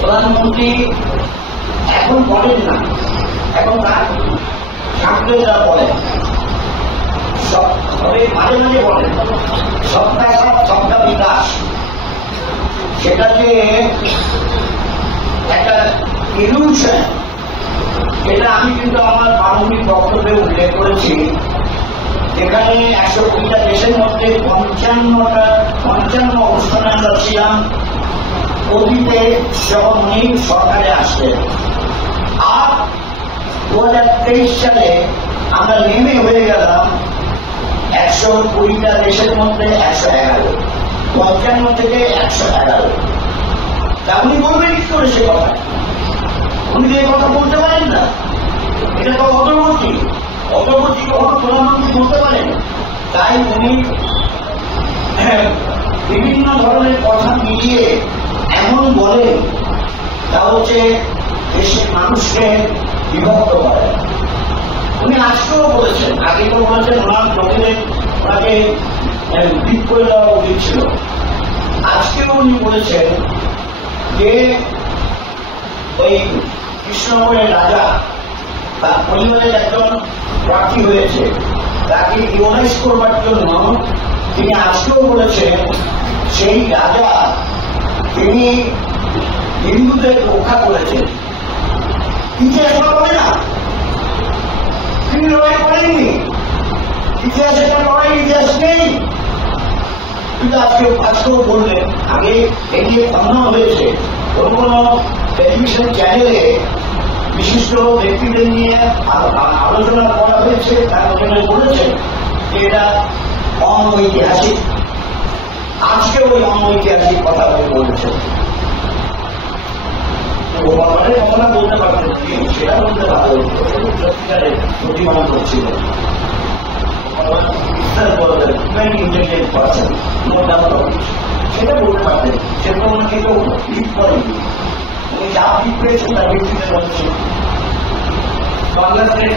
প্রধানমন্ত্রী এখন বলেন না, এখন তার ছাত্ররা বলেন, তবে মাঝে মাঝে বলেন সবটা সাথ সবটা বিকাশ। সেটা যে একটা ইলুশন, এটা আমি কিন্তু আমার প্রারম্ভিক বক্তব্যে উল্লেখ করেছি। যেখানে 120টা দেশের মধ্যে 55 অনুষ্ঠানে আমরা ছিলাম অতীতে যখন উনি সরকারে আসলেন। আর 2023 সালে আমরা নেমে হয়ে গেলাম 120টা দেশের মধ্যে 111, 55 থেকে 111। তা উনি বলবেন কি করে সে কথা? উনি যে কথা বলতে পারেন না, এটা তো অগ্রবর্তী কখনো প্রধানমন্ত্রী বলতে পারেন। তাই উনি বিভিন্ন ধরনের কথা মিলিয়ে এমন বলেন, তা হচ্ছে দেশের মানুষকে বিভক্ত করে। উনি আজকেও বলেছেন, আগে তো বলেছেন ওনার লোকেদের ওনাকে ঠিক করে দেওয়া উচিত ছিল। আজকেও উনি বলেছেন যে ওই কৃষ্ণনগরের রাজা তার পরিবারের একজন প্রার্থী হয়েছে, তাকে ইউনাইজ করবার জন্য তিনি আজকেও বলেছেন সেই রাজা তিনি হিন্দুদের রক্ষা করেছেন। ইতিহাস বলে না, তিনি লড়াই করেননি, ইতিহাস এটা লড়াই, ইতিহাস নেই। কিন্তু আজকেও বললেন, আগে এগিয়ে খন্ডন হয়েছে কোন কোন টেলিভিশন চ্যানেলে বিশিষ্ট ব্যক্তিদের নিয়ে আলোচনা করা হয়েছে, তার মধ্যে বলেছেন যে এটা অনৈতিহাসিক। আজকে ওই অনৈতিহাসিক কথা বলেছেন। কথাটা বলতে পারতেন, সেটা বলতে পারতেন, সত্যিকারের প্রতিমান করছিল। সেটা বলতে পারতেন, সেটা ওনাকে কেউ লিড করেনি। উনি যা লিড করেছেন তার ভিত্তিতে বলছেন। বাংলাদেশের